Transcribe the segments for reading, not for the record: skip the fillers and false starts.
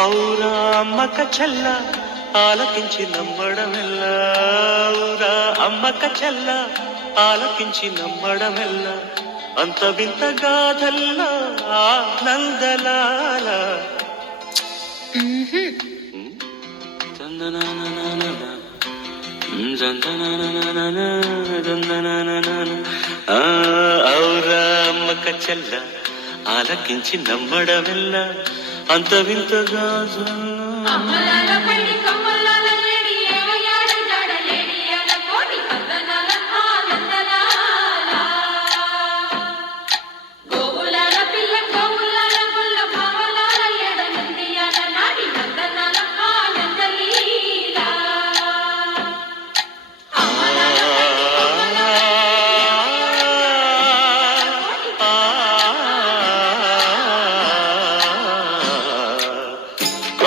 ఔరా అమ్మక చెల్ల ఆలకించి నమ్మడమెల్లా, ఔరా అమ్మక చెల్ల ఆలకించి నమ్మడమెల్ల, అంత వింత గాథల్లో ఆనందలాల. ఔరా అమ్మక చెల్ల ఆలకించి నమ్మడమెల్ల, అంత వింత గాథల్లో.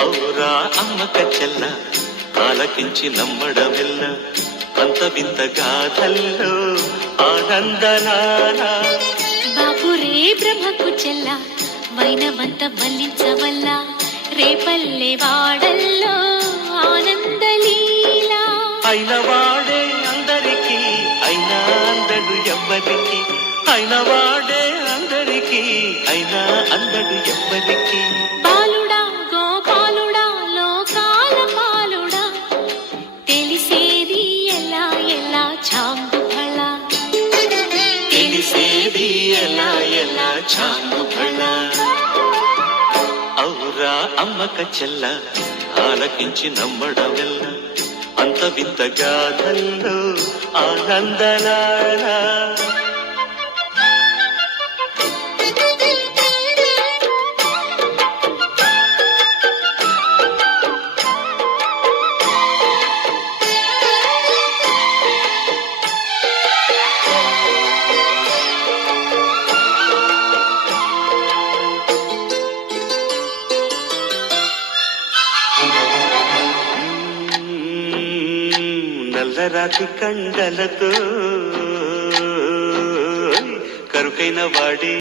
ఔరా అమ్మక చెల్ల ఆలకించి నమ్మడమెల్ల, అంత వింత గాథల్లో ఆనందలాల. బాపురే బ్రహ్మకు చెల్ల వైనవంత వల్లించవల్ల, రేపల్లె వాడల్లో ఆనందలీల. అయిన వాడే అందరికీ అయినా అందడు ఎవ్వరికి, అయిన వాడే అందరికీ అయినా అందడు ఎవ్వరికి. బాలుడా గోపాలుడా లోకాల పాలుడా, తెలిసేది ఎలా ఎలా చాంగుఫళ, తెలిసేది ఎలా ఎలా చాంగుఫళ. ఔరా అమ్మక చెల్ల ఆలకించి నమ్మడమెల్ల, అంత వింత గాథల్లో ఆనందలాల. నల్లరాతి కండలతో కరుకైన వాడి